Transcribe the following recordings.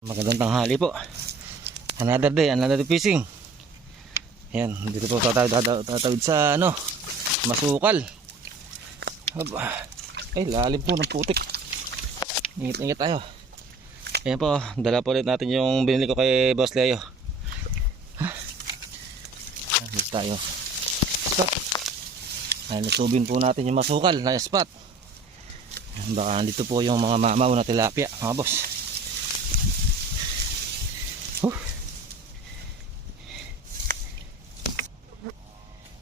Magandang tanghali po. Another day, another fishing. Ayan, dito po tatawid sa masukal. Ay, lalim po ng putik. Ingat-ingat tayo. Ayan po, dala po ulit natin yung binili ko kay Boss Leo. Dito tayo. Spot. Ayan, nasubin po natin yung masukal na spot. Baka dito po yung mga mamaw na tilapia, mga boss.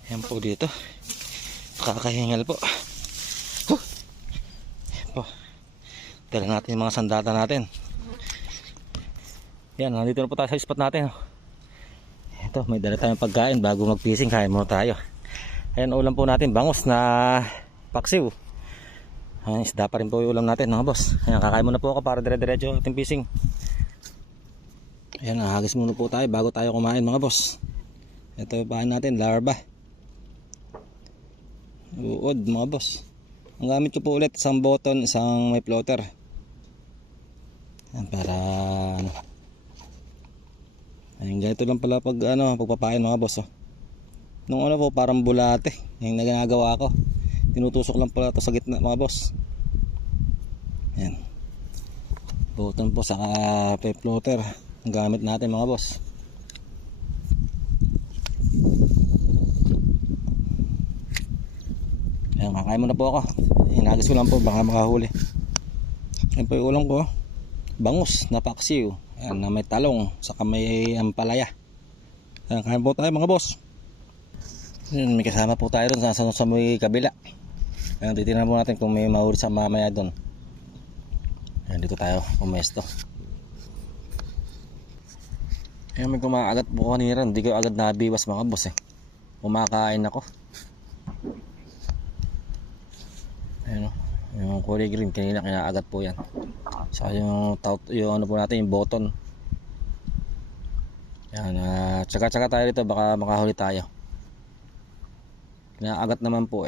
Yan po dito. Kakahingal po. Yan po. Dala natin yung mga sandata natin. Yan, nandito na po tayo sa spot natin. Ito, may dala tayong pagkain bago mag-fishing. Kain muna tayo. Ayan, ulam po natin. Bangus na paksiw. Ayan, isda pa rin po yung ulam natin, mga boss. Ayan, kakain muna po ako para dire-diretso ating fishing. Ayan, ahagis muna po tayo bago tayo kumain, mga boss. Ito yung pain natin, larva. Uod, mga boss. Ang gamit ko po ulit, isang button, isang may floater. Yan, para ayun, ganito lang pala pag pagpapain, mga boss. Nung po parang bulate yung nagagawa ko. Tinutusok lang pala ito sa gitna, mga boss. Yan, button po sa may floater ang gamit natin, mga boss. Ayan, kakain muna po ako. Hinagis ko lang po, baka makahuli. Ayan po yung ulam ko. Bangus na paksiw. Ayan, na may talong, saka may ampalaya. Ayan, kain po tayo, mga boss. Ayan, may kasama po tayo doon sa may kabila. Ayan, titignan po natin kung may mahuli sa mamaya doon. Ayan, dito tayo pumesto. Ayan, may kumakagat po kanina. Hindi ko agad nabiwas, mga boss. Kumakain ako. Ayan, yung kulay green kanina kinaagat po yan. Saka yung po natin, yung button. Yan, tsaka tayo dito, baka makahuli tayo. Kinaagat naman po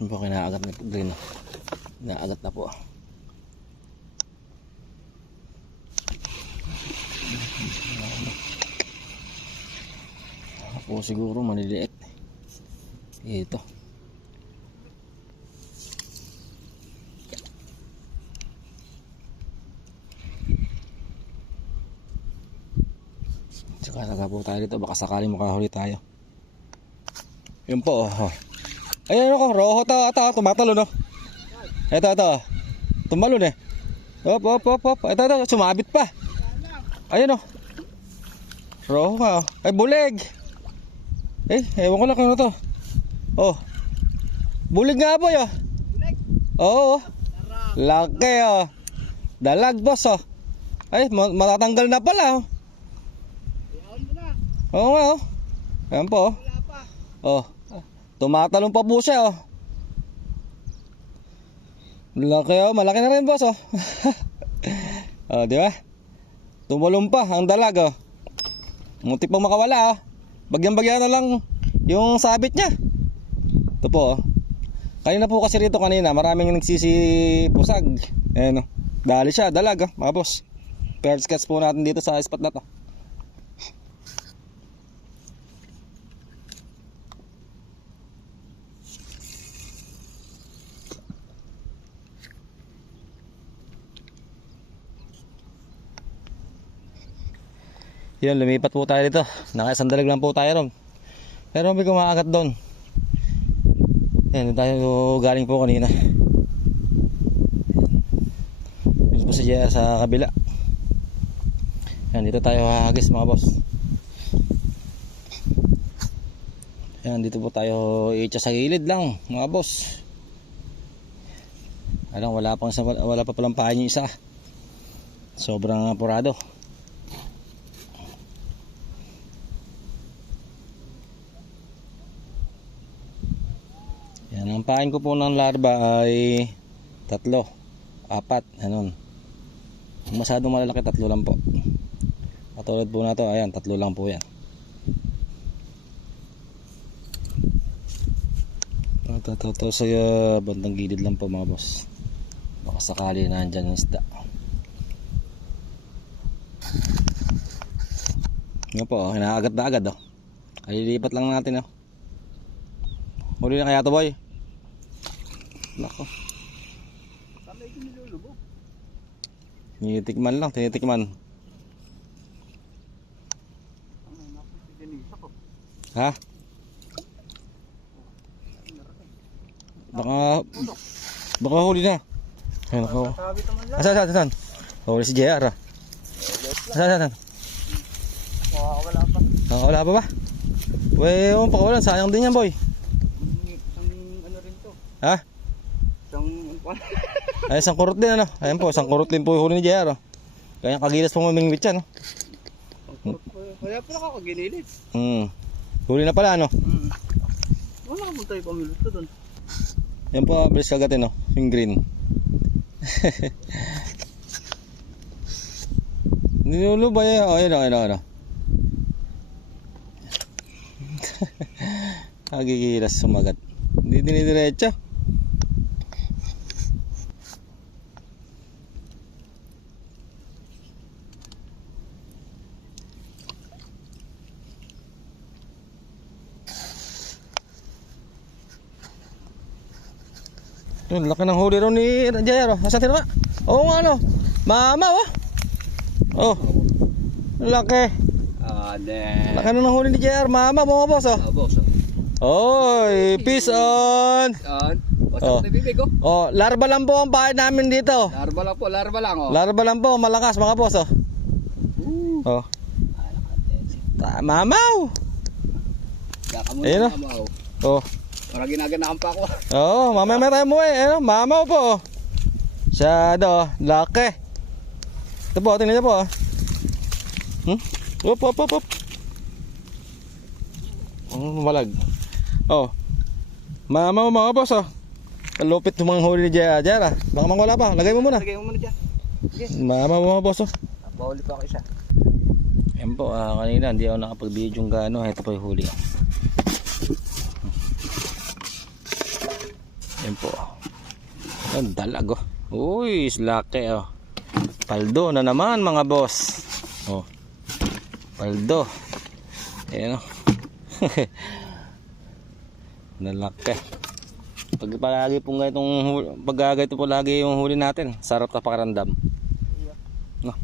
Ano po kinaagat na po, green. Kinaagat na po. Ako siguro maliliit. Ito. Tsaka po tayo dito, baka sakaling makahuli tayo. Yun po. Ayun ako, roho ata, tumatalo no. Ito. Tumalon Hop. Ito, sumabit pa. Ayun roho ka. Ay, bulig. Ewan ko lang kung ano to. Bulig nga po yun. Bulig? Oo. Laki dalag boss Ay, matatanggal na pala Oo nga Ayan po tumatalong pa po siya Laki malaki na rin boss di ba? Tumulong pa ang dalag muntik pang makawala bagyan-bagyan na lang yung sabit niya. Ito po kanina po kasi rito maraming nagsisipusag. Ayan dali siya, dalag mga boss. First catch po natin dito sa spot na to. Yun, lumipat po tayo dito. Nakasandalag lang po tayo ron. Pero may kumakagat doon. Ayan, tayo galing po kanina. Dito po si JR sa kabila. Ayan, dito tayo hagis, mga boss. Ayan, dito po tayo itsa sa gilid lang, mga boss. Alam, wala pa palang pain yung isa. Sobrang apurado. Yan, ang pain ko po ng larva ay 3, 4, ganun. Masyadong malalaki, 3 lang po. Katulad po na to, ayan, 3 lang po yan. Ito sa bandang gilid lang po, mga boss. Baka sakali nandyan yung isda. Yan po, hinaagat na agad oh. Kalilipat lang natin oh. Huli na kaya to boy? Nako. Kamay ko nilulubog. Tinitikman lang, tinitikman. Ang naku, sinisa ko. Ha? Baka huli na. Ay nako. Sabi naman lang. Asan? Huli si JR ah. Asan? Wala pa. Wala pa ba? Wey, yung pakawalan, sayang din yan boy. Isang ano rin to. Ha? Isang Ay, isang kurot din ano. Ayan po, isang kurot din po yung huli ni JR oh. Kaya kagilas po mamingwit yan oh. Kaya pala ako ginilit. Huli na pala ano. Wala ka mong tayo pamilot ko doon. Yan po, bilis kagatin oh. Yung green. Nilulubay oh. Ayun. Kagigilas sumagat. Hindi dinidiretso. Yun, laki ng huli ron ni Jairo. Nasaan tira? Oo nga ano. Mama oh. Oh. Laki. Laki na ng huli ni JR. Mama mga boss oh. Boss. Oy, peace on. What's up, bibig ko? Oh, larba lang po ang bahay namin dito. Larba lang oh. Larba lang po, malakas mga boss oh. Oh. Mamaw. Ayun oh. Oh. Para ginaganahan pa ako. Oh, mamaya tayo mo eh. Ayun, mamaw po. Shadow, laki. Ito po, tingnan niyo po oh. Op. Malag. Oh. Mamaw mga boss oh. Kalupit ng mga huli ni Jera. Baka mangwala pa. Lagay mo muna. Dyan. Mamaw mga boss oh. Bawali pa ako isa. Yan po, kanina hindi ako nakapag-video yung gaano. Ito po yung huli. Yan po. Ang dalag oh. Uy, laki oh. Paldo na naman mga boss. Oh. Paldo. Ayan oh. Nalaki. Pag ganito po lagi yung huli natin, sarap na pakiramdam. No.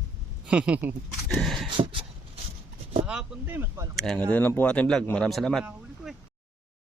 Kahapon din mas malaki. Ayan, ganito lang po ating vlog. Maraming salamat.